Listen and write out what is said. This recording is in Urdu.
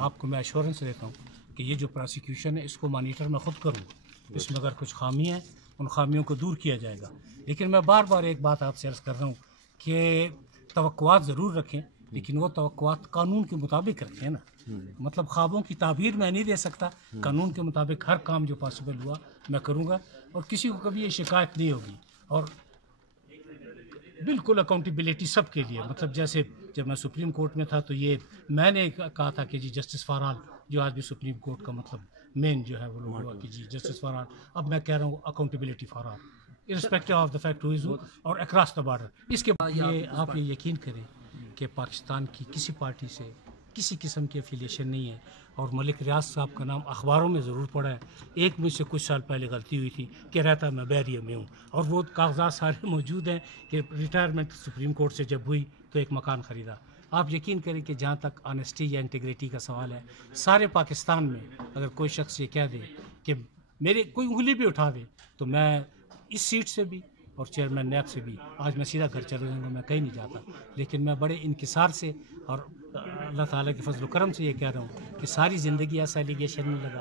آپ کو میں ایشورنس دیتا ہوں کہ یہ جو پروسیکیوشن ہے اس کو مانیٹر میں خود کروں گا، اس میں اگر کچھ خامی ہیں ان خامیوں کو دور کیا جائے گا. لیکن میں بار بار ایک بات آپ سے عرض کر رہا ہوں کہ توقعات ضرور رکھیں، لیکن وہ توقعات قانون کے مطابق رکھیں نا. مطلب خوابوں کی تعبیر میں نہیں دے سکتا، قانون کے مطابق ہر کام جو پاسبل ہوا میں کروں گا، اور کسی کو کبھی یہ شکایت نہیں ہوگی. اور بالکل اکاؤنٹیبلٹی سب کے لیے. مطلب جیسے جب میں سپریم کورٹ میں تھا تو یہ میں نے کہا تھا کہ جی جسٹس فار آل، جو آج بھی سپریم کورٹ کا مطلب مین جو ہے وہ لوگ ہوا کہ جی جسٹس فار آل. اب میں کہہ رہا ہوں accountability for all irrespective of the fact who is who or across the border. اس کے بعد یہ آپ یہ یقین کریں کہ پاکستان کی کسی پارٹی سے کسی قسم کی افیلیشن نہیں ہے. اور ملک ریاض صاحب کا نام اخباروں میں ضرور پڑا ہے. ایک مجھ سے کچھ سال پہلے غلطی ہوئی تھی کہ رہتا میں بحریہ میں ہوں، اور وہ کاغذات سارے موجود ہیں کہ ریٹائرمنٹ سپریم کورٹ سے جب ہوئی تو ایک مکان خریدا. آپ یقین کریں کہ جہاں تک آنیسٹی یا انٹیگریٹی کا سوال ہے، سارے پاکستان میں اگر کوئی شخص یہ کہہ دے کہ میرے کوئی انگلی بھی اٹھا دے تو میں اس سیٹ سے بھی اور چیئرمین نیب سے بھی آج میں سیدھا گھر چلا جاؤں گا، میں کہیں نہیں جاتا. لیکن میں بڑے انکسار سے اور اللہ تعالیٰ کے فضل و کرم سے یہ کہہ رہا ہوں کہ ساری زندگی ایسا ایلیگیشن میں لگا